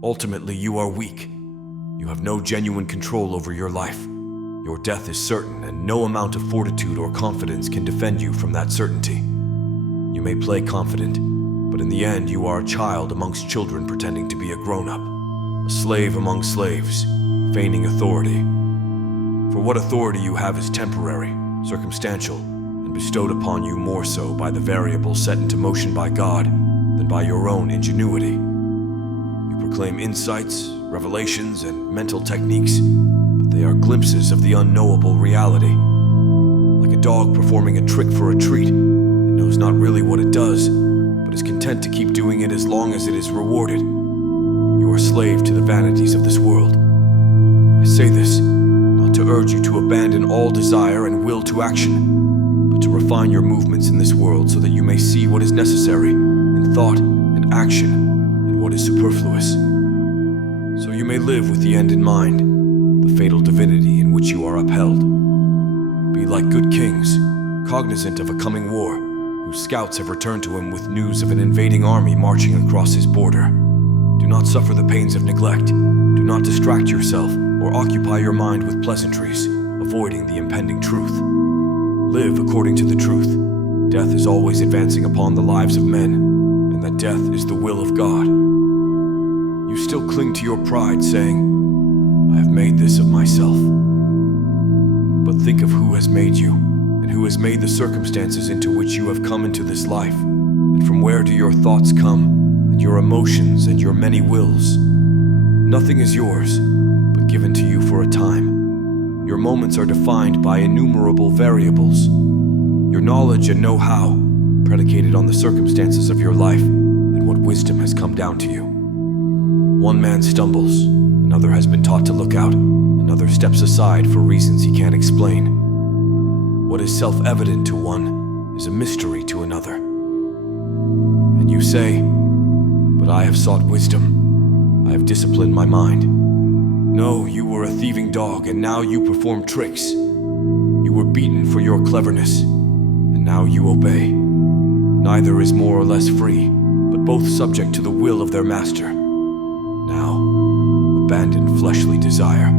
Ultimately, you are weak. You have no genuine control over your life. Your death is certain, and no amount of fortitude or confidence can defend you from that certainty. You may play confident, but in the end you are a child amongst children pretending to be a grown-up, a slave among slaves, feigning authority. For what authority you have is temporary, circumstantial, and bestowed upon you more so by the variables set into motion by God than by your own ingenuity. You proclaim insights, revelations, and mental techniques, but they are glimpses of the unknowable reality. Like a dog performing a trick for a treat, it knows not really what it does, but is content to keep doing it as long as it is rewarded. You are slave to the vanities of this world. I say this not to urge you to abandon all desire and will to action, but to refine your movements in this world so that you may see what is necessary in thought and action and what is superfluous. So you may live with the end in mind, the fatal divinity in which you are upheld. Be like good kings, cognizant of a coming war, whose scouts have returned to him with news of an invading army marching across his border. Do not suffer the pains of neglect. Do not distract yourself or occupy your mind with pleasantries, avoiding the impending truth. Live according to the truth. Death is always advancing upon the lives of men, and that death is the will of God. You still cling to your pride, saying, I have made this of myself. But think of who has made you, and who has made the circumstances into which you have come into this life, and from where do your thoughts come, and your emotions and your many wills. Nothing is yours, but given to you for a time. Your moments are defined by innumerable variables. Your knowledge and know-how, predicated on the circumstances of your life, and what wisdom has come down to you. One man stumbles, another has been taught to look out, another steps aside for reasons he can't explain. What is self-evident to one is a mystery to another. And you say, but I have sought wisdom. I have disciplined my mind. No, you were a thieving dog, and now you perform tricks. You were beaten for your cleverness, and now you obey. Neither is more or less free, but both subject to the will of their master. Now, abandon fleshly desire.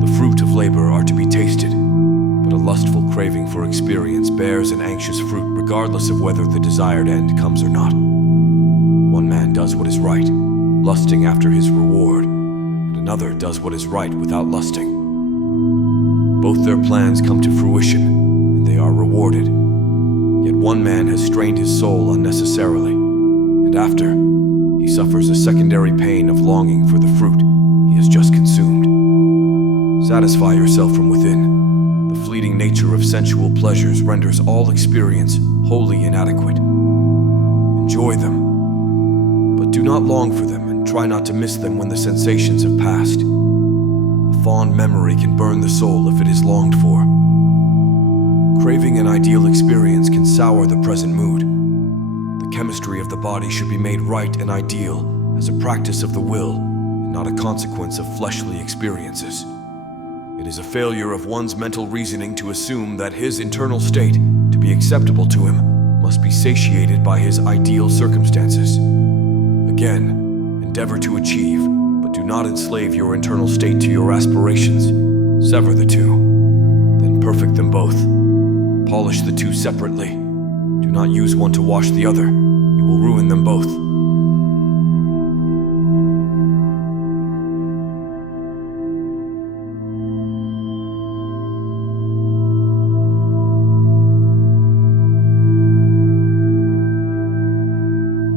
The fruit of labor are to be tasted, but a lustful craving for experience bears an anxious fruit regardless of whether the desired end comes or not. One man does what is right, lusting after his reward, and another does what is right without lusting. Both their plans come to fruition, and they are rewarded. Yet one man has strained his soul unnecessarily, and after, he suffers a secondary pain of longing for the fruit he has just consumed. Satisfy yourself from within. The fleeting nature of sensual pleasures renders all experience wholly inadequate. Enjoy them, but do not long for them and try not to miss them when the sensations have passed. A fond memory can burn the soul if it is longed for. Craving an ideal experience can sour the present mood. The chemistry of the body should be made right and ideal as a practice of the will and not a consequence of fleshly experiences. It is a failure of one's mental reasoning to assume that his internal state, to be acceptable to him, must be satiated by his ideal circumstances. Again, endeavor to achieve, but do not enslave your internal state to your aspirations. Sever the two, then perfect them both. Polish the two separately. Do not use one to wash the other. You will ruin them both.